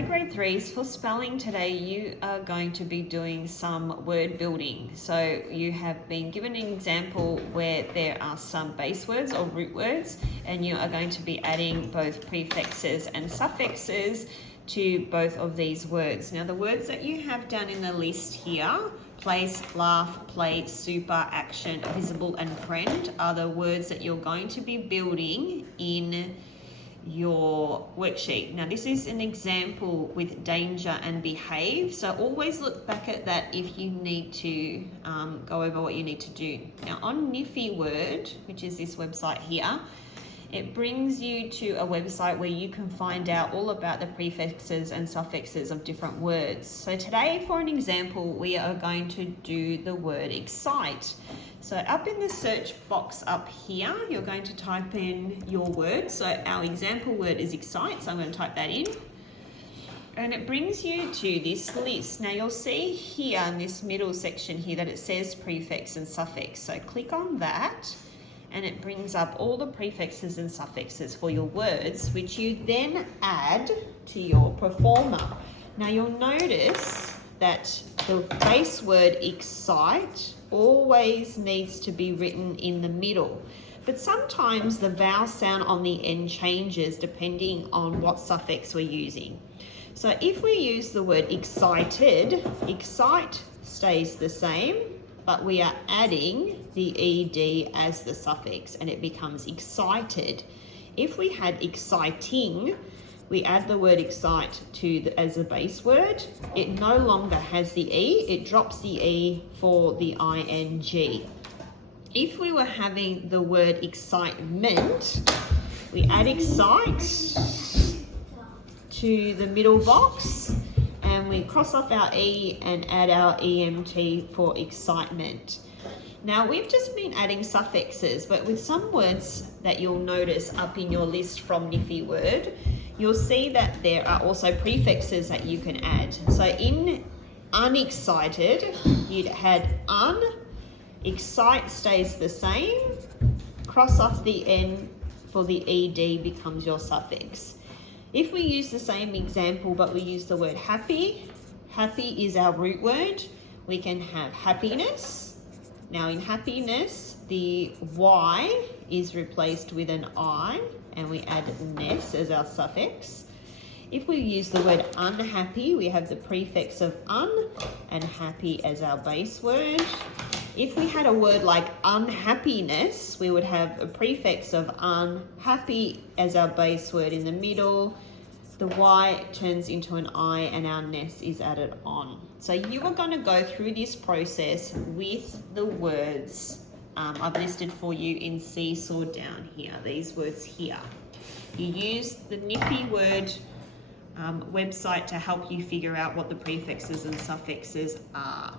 Hi grade 3s, for spelling today you are going to be doing some word building. So you have been given an example where there are some base words or root words, and you are going to be adding both prefixes and suffixes to both of these words. Now the words that you have down in the list here, place, laugh, play, super, action, visible and friend, are the words that you're going to be building in your worksheet. Now this is an example with danger and behave, so always look back at that if you need to go over what you need to do. Now on Niffy Word, which is this website here, it brings you to a website where you can find out all about the prefixes and suffixes of different words. So today, for an example, we are going to do the word excite. So up in the search box up here, you're going to type in your word. So our example word is excite, so I'm going to type that in. And it brings you to this list. Now you'll see here in this middle section here that it says prefix and suffix. So click on that, and it brings up all the prefixes and suffixes for your words, which you then add to your performer. Now you'll notice that the base word excite always needs to be written in the middle, but sometimes the vowel sound on the end changes depending on what suffix we're using. So if we use the word excited, excite stays the same, but we are adding the ed as the suffix and it becomes excited. If we had exciting, we add the word excite as a base word. It no longer has the e, it drops the e for the ing. If we were having the word excitement, we add excite to the middle box, and we cross off our E and add our EMT for excitement. Now we've just been adding suffixes, but with some words that you'll notice up in your list from Niffy Word, you'll see that there are also prefixes that you can add. So in unexcited, you'd had un, excite stays the same, cross off the N for the ED becomes your suffix. If we use the same example but we use the word happy, happy is our root word, we can have happiness. Now in happiness, the Y is replaced with an I and we add ness as our suffix. If we use the word unhappy, we have the prefix of un and happy as our base word. If we had a word like unhappiness, we would have a prefix of unhappy as our base word in the middle. The Y turns into an I and our ness is added on. So you are going to go through this process with the words I've listed for you in Seesaw down here, these words here. You use the Niffy Word website to help you figure out what the prefixes and suffixes are.